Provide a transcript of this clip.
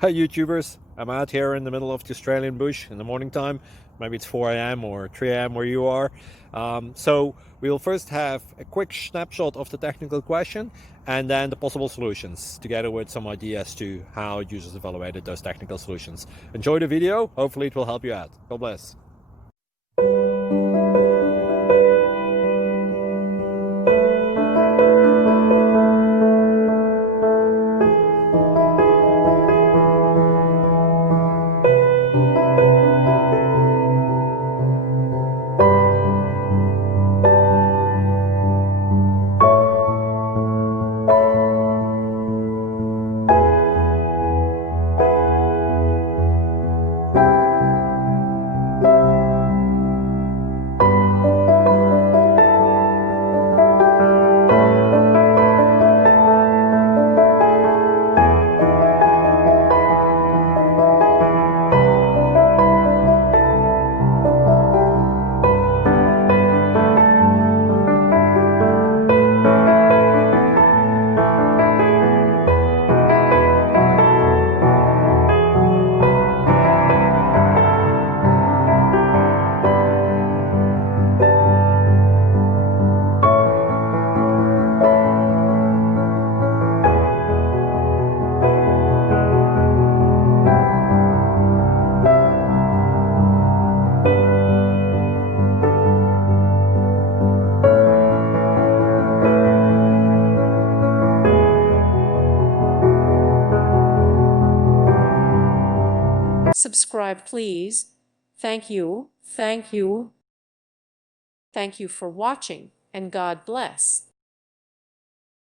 Hi YouTubers, I'm out here in the middle of the Australian bush in the morning time. Maybe it's 4 a.m. or 3 a.m. where you are. So we'll first have a quick snapshot of the technical question and then the possible solutions, together with some ideas to how users evaluated those technical solutions. Enjoy the video, hopefully it will help you out. God bless. Subscribe, please. Thank you. Thank you. Thank you for watching, and God bless.